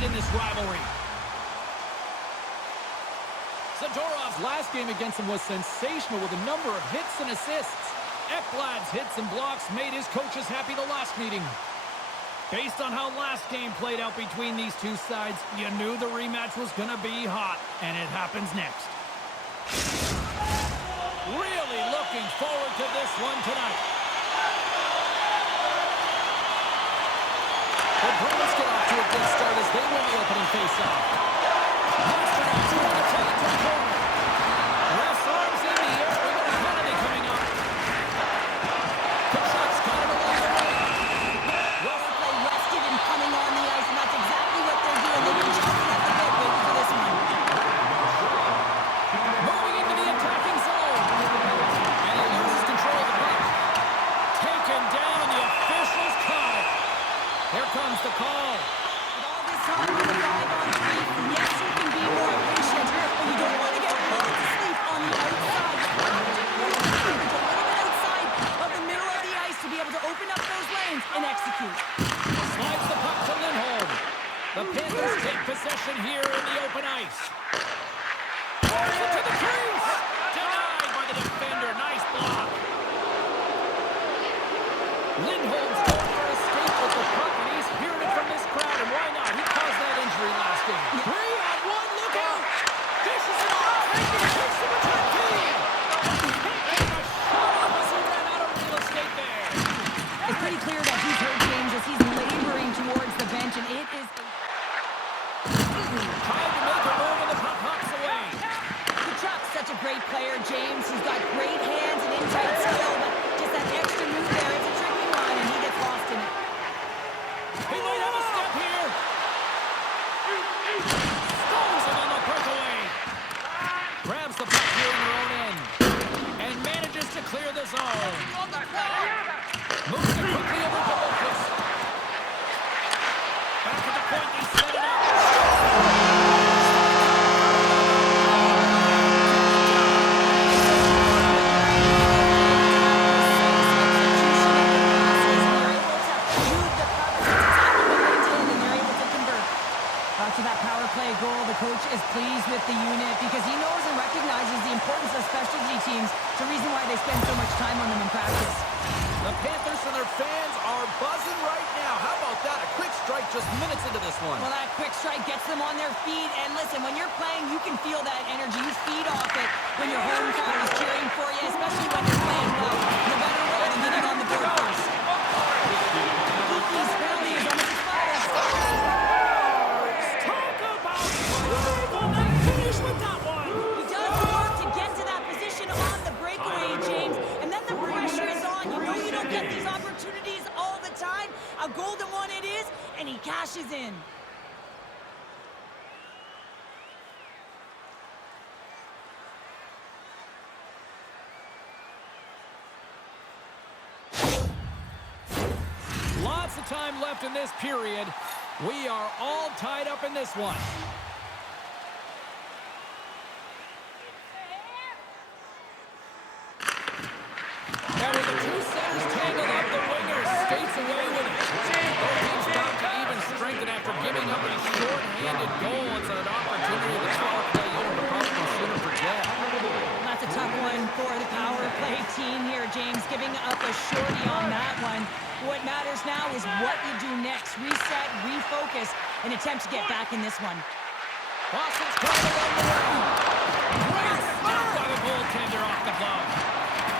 invested in this rivalry. Zadorov's last game against him was sensational with a number of hits and assists. Ekblad's hits and blocks made his coaches happy the last meeting. Based on how last game played out between these two sides, you knew the rematch was going to be hot, and it happens next. Really looking forward to this one tonight. The Bruins get off to a good start as they win the opening faceoff. Ref's arms in the air with a penalty coming up. Kachuk's got it along the way. They rested and coming on the ice, and that's exactly what they're doing. They've been chopping at the bit waiting for this one. Moving into the attacking zone. And he loses control of the puck. Taken down, and the officials caught it. Here comes the call. With all this talk of the 5-on-3, yes, you can be more efficient, but you don't want to get lulled to sleep on the outside. You have to push the a little bit outside of the middle of the ice to be able to open up those lanes and execute. Slides the puck to Lindholm. The Panthers take possession here in the open ice. Force it to the crease. Denied by the defender. Nice block. Lindholm's going for a escape with the puck, and he's hearing it from this crowd, and why not? He caused that injury last game. 3-on-1, look out! Dishes it off, and he takes the return feed. Taking a shot off as he ran out of real estate there. It's pretty clear that he's hurt, James, as he's laboring towards the bench, and it is Trying to make a move, and the puck hops away. Kachuk's such a great player, James. He's got great hands and in-tight skill, but just that extra move there, it's a tricky one, and he gets lost in it. He might have a step here. Stones him on the breakaway. Grabs the puck here in their own end. And manages to clear the zone. Moves it quickly over to Lucas. Back at the point, he set it up. After that power play goal, the coach is pleased with the unit because he knows and recognizes the importance of specialty teams. It's the reason why they spend so much time on them in practice. The Panthers and their fans are buzzing right now. How about that? A quick strike just minutes into this one. Well, that quick strike gets them on their feet. And listen, when you're playing, you can feel that energy. You feed off it when your home crowd is cheering for you, especially when you're playing well. No better way than getting on the board first. He's penalty is almost expired. He does the work to get to that position on the breakaway, James. And then the pressure is on. You know you don't get these opportunities all the time. A golden one it is, and he cashes in. Lots of time left in this period. We are all tied up in this one. And with the two centers tangled up, the winger skates away with it. Both teams down to even strength, and after giving up a short-handed goal, it's an opportunity the power play unit will probably sooner forget. That's a tough one for the power play team here, James, giving up a shorty on that one. What matters now is what you do next. Reset, refocus, and attempt to get back in this one. Boston's coming along the way. Great stop by the goaltender off the glove.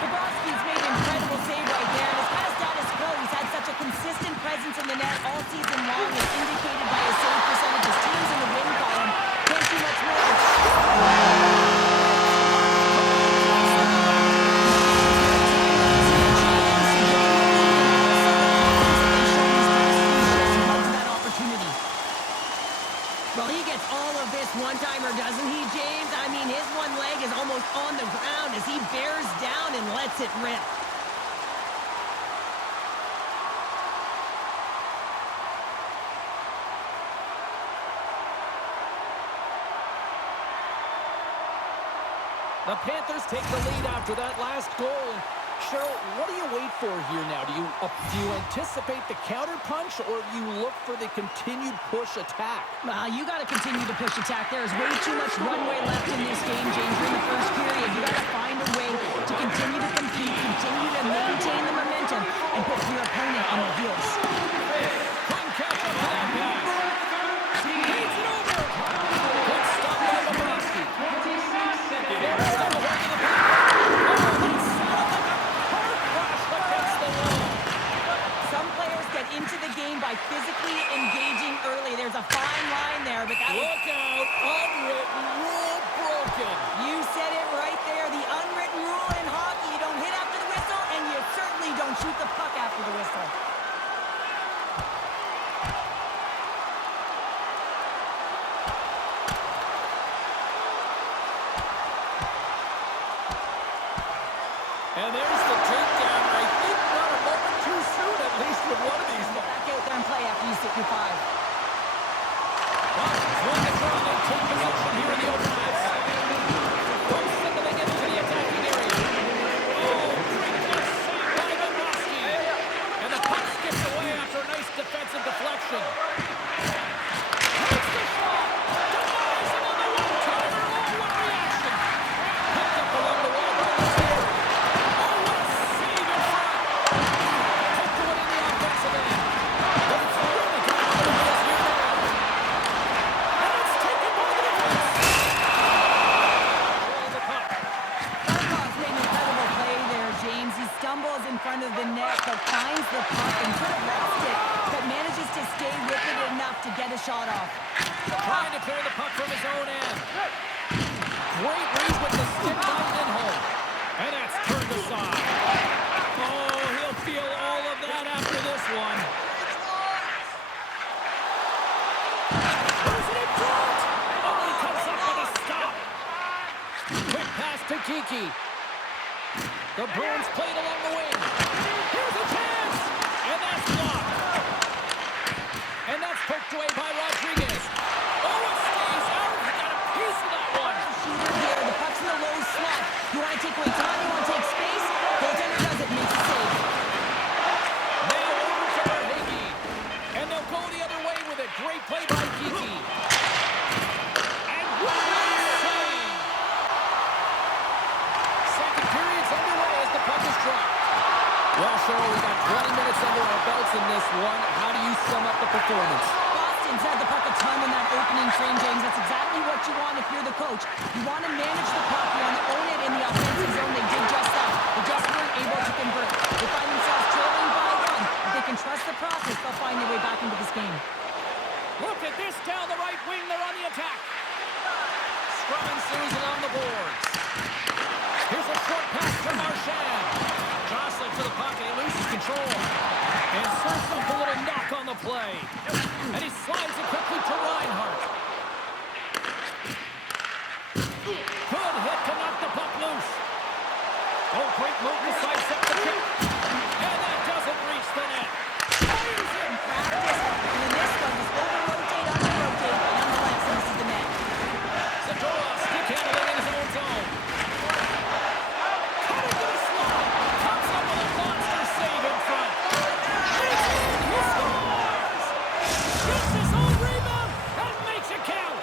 Bobrovsky's made an incredible save right there. His kind of status quo, he's had such a consistent presence in the net all season long, as indicated by his save percentage. His team's in the win column. Can't do much more. Well, he gets all of this one-timer, doesn't he, James? I mean, his one leg is almost on the ground as he bears down and lets it rip. The Panthers take the lead after that last goal. Cheryl, what do you wait for here now? Do you anticipate the counter punch, or do you look for the continued push attack? You got to continue to push attack. There's way too much runway left in this game, James. We're in the first period. You got to find a way to continue to compete, continue to maintain the momentum, and put your opponent on their heels. Couldn't catch up to that pass. Takes it over. Good stop by Bobrovsky. There's still a hold of the puck. Some players get into the game by physically engaging early. There's a fine line there, but that Look out! Unwritten rule broken. You said it right there. The unwritten rule in hockey, you don't hit after the whistle, and you certainly don't shoot the puck after the whistle. And there's the takedown. I think not a moment too soon, at least with one of these. Back out there and play after you sit your 5. Won the draw. They take possession here in the open ice. First signaling into the attacking area. Oh, great glove saved by Bobrovsky. And the puck skips away after a nice defensive deflection. Takes the shot. Denies him on the one-timer. Oh, what reaction. Picked up along the wall by the clear. Oh, what a save in front. Tucked away in the offensive end. But it's really got out of this here now. And it's taken by the defense. The puck. Barkov's made an incredible play there, James. He stumbles in front of the net, but finds the puck and could have lost it, but manages to stay with it enough to get a shot off. Trying to clear the puck from his own end. Great read with the stick by Lindholm. And that's turned aside. Oh, he'll feel all of that after this one. Who's it in front? Oh, he comes up with a stop. Quick pass to Kiki. The Bruins played along the wing. Here's a chance. And that's blocked. And that's poked away by Rodriguez. Oh, it stays out. He got a piece of that one. Shooter here, the puck's in the low slot. You want to take away time, you want to take space? Goaltender does it, makes a save. Now over to Verhage. And they'll go the other way with it. Great play by Kiki. And what a save. Second period's underway as the puck is dropped. Well, Cheryl, we got 20 minutes under our belts in this one. How do you sum up the performance? Boston's had the puck a ton in that opening frame, James. That's exactly what you want if you're the coach. You want to manage the puck. You want to own it in the offensive zone. They did just that. They just weren't able to convert. They find themselves trailing by 1. If they can trust the process, they'll find their way back into this game. Look at this down the right wing. They're on the attack. Scrum ensues along the boards. Here's a short pass to Marchand. Jostling for the puck, and he loses control. And serves up a little knock on the play. And he slides it quickly to Reinhart. Good hit to knock the puck loose. Oh, great move to sidestep the kick. And that doesn't reach the net. Fires it. Practice. And in this one, just over-rotate, under-rotate. Nonetheless, this is the net. Zadorov stick handling in his own zone. Cutting to the slot. Comes up with a monster save in front. Shoots in. He scores. Gets his own rebound and makes it count.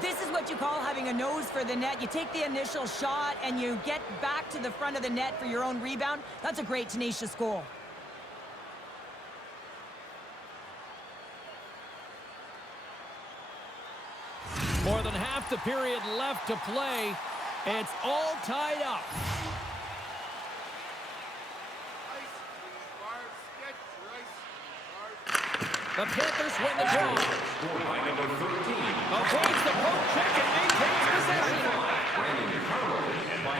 This is what you call having a nose for the net. You take the initial shot and you get back to the front of the net for your own rebound. That's a great, tenacious goal. More than half the period left to play. It's all tied up. The Panthers win the draw. Avoids the poke check and maintains possession.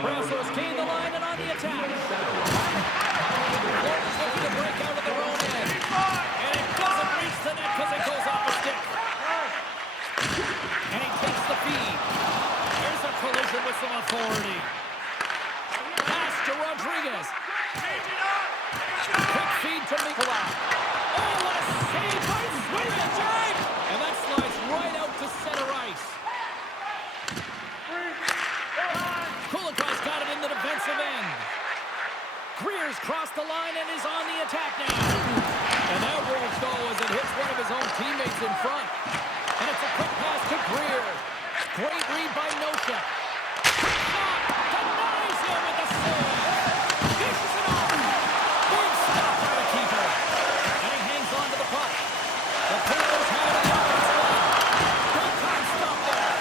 Brassos gained the line and on the attack. Florida's looking to break out of their own end. And it doesn't reach the net because it goes off the stick. And he takes the feed. Here's a collision with some authority. Pass to Rodriguez. Quick feed to Nikolai. Oh, what a save by Sweden! And that slides right out to center ice. Kulikov's got it across the line and is on the attack now. And that won't go as it hits one of his own teammates in front. And it's a quick pass to Greer. Great read by Nosek. Quick shot. Denies him with the save. Dishes it off. Big stop by the keeper. And he hangs on to the puck. The Panthers have it in the offensive line. Big time stop there.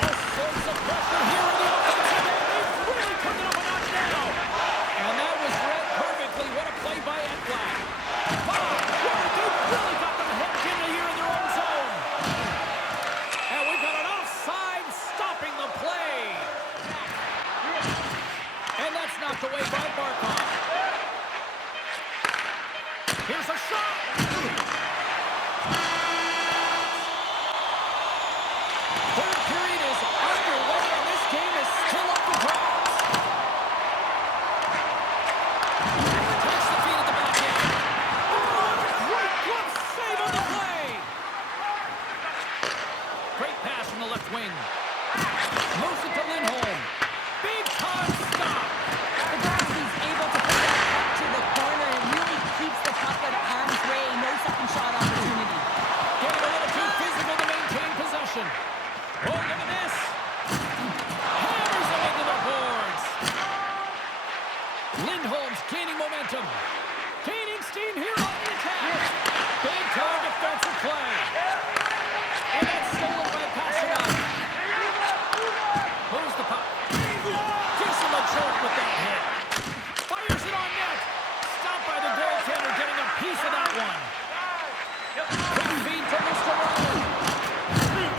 All sorts of pressure here in the offensive end. They've really turned it up a notch now. And that was read perfectly. What a play by Ekblad. Wow, they've really got them hooked into here in their own zone. And we've got an offside stopping the play. And that's knocked away by Barkov. Here's a shot. Third period is underway, and this game is still up for grabs. Takes the feed at the back end. Oh, great glove save on the play. Great pass from the left wing. Moves it to Lindholm. Big time stop. The goalie's able to put that puck to the corner and really keeps the puck out of harm's way. No second shot opportunity. Getting a little too physical to maintain possession. Oh, look at this. Hammers it into the boards. Lindholm's gaining momentum. Gaining steam here on the attack. Big time defensive play. And that's stolen by Pasternak. Moves the puck. Gives him a choke with that hit. Fires it on net. Stopped by the goaltender, getting a piece of that one. Quick feed to Mr. Ryan.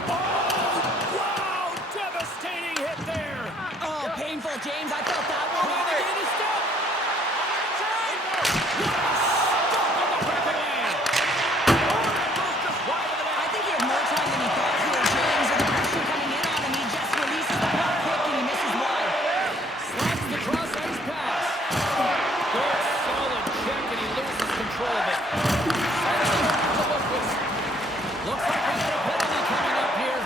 Oh, wow! Devastating hit there. Oh, painful, James. I felt that one. Trying to gain a step. Yes! Stuck on the breakaway. Oh, that goes just wide of the net. I think he had more time than he thought here, James. With the pressure coming in on him, he just releases the puck quick and he misses wide. Slides the cross-ice pass. Good, solid check, and he loses control of it. Sends it over to Lundqvist. Looks like we got a penalty coming up here.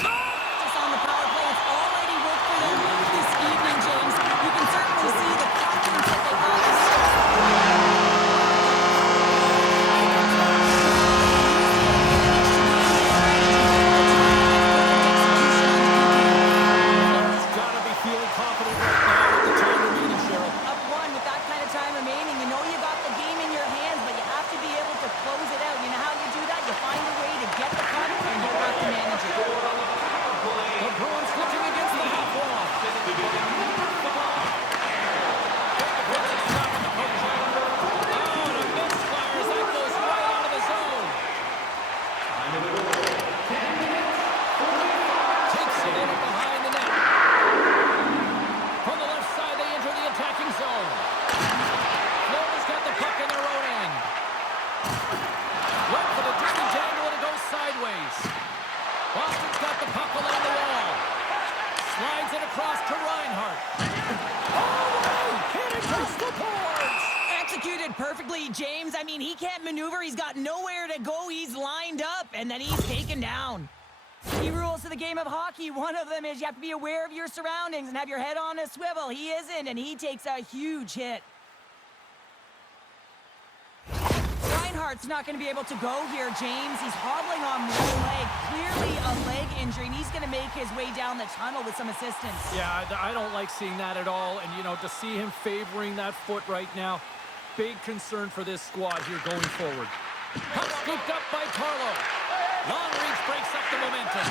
Just on the power play, it's already worked for them this evening, James. You can certainly see the confidence that they have. He's got to be feeling confident right now with the time remaining, Cheryl. Up one with that kind of time remaining, you know you got the game in your hands, but you have to be able to close it out. You know how you do that? You find a way to get the puck and you have to manage it. The Bruins looking against the half wall. Big defensive stop on the poke check. Oh, and a misfire as that goes right out of the zone. Takes it in behind the net. From the left side, they enter the attacking zone. Florida's got the puck in their own end. Went for the dirty dangle and it goes sideways. Boston's got the puck along the wall. Slides it across to Reinhart. Oh, hit it across the boards. Executed perfectly, James. I mean, he can't maneuver. He's got nowhere to go. He's lined up, and then he's taken down. Key rules to the game of hockey. One of them is you have to be aware of your surroundings and have your head on a swivel. He isn't, and he takes a huge hit. Reinhart's not going to be able to go here, James. He's hobbling on one leg. Clearly a leg injury, and he's going to make his way down the tunnel with some assistance. Yeah, I don't like seeing that at all. And, you know, to see him favoring that foot right now, big concern for this squad here going forward. Puck scooped up by Carlo. Long reach breaks up the momentum.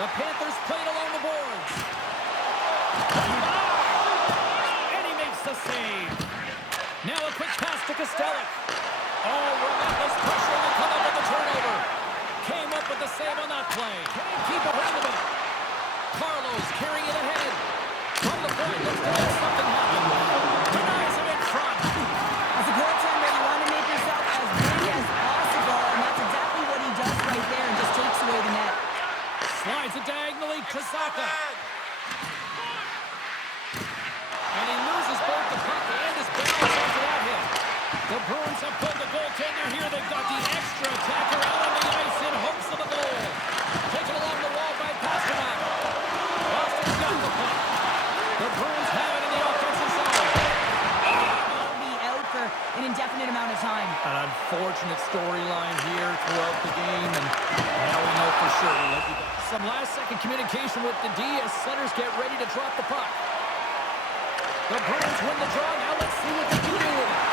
The Panthers played along the boards. And he makes the save. Now a quick pass to Kostelic. Oh, relentless pressure to come up with the turnover. Came up with the save on that play. Can't keep a hold of it. Carlos carrying it ahead. From the point, looks to make something happen. Denies him in front. As a goaltender, you want to make yourself as big as possible, and that's exactly what he does right there and just takes away the net. Slides it diagonally to Saka. And he loses both the puck and his balance after that hit. The Bruins have pulled the goaltender here. They've got the extra attacker out on the ice in hopes of a goal. Taken along the wall by Pasternak. Boston's got the puck. The Bruins unfortunate storyline here throughout the game, and now we know for sure. Some last-second communication with the D as centers get ready to drop the puck. The Bruins win the draw. Now let's see what they can do with it.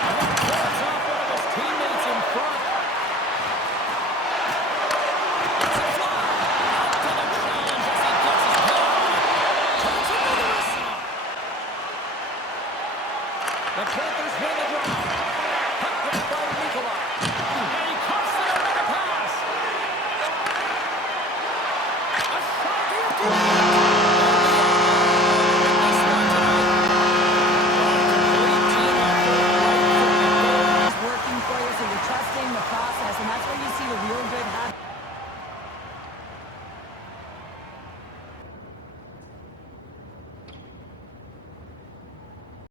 And he pulls off one of his teammates in front. It's a fly. Out to the challenge as he gets his head on it. Turns another aside. The Panthers win the draw. Puck back by Nikolai.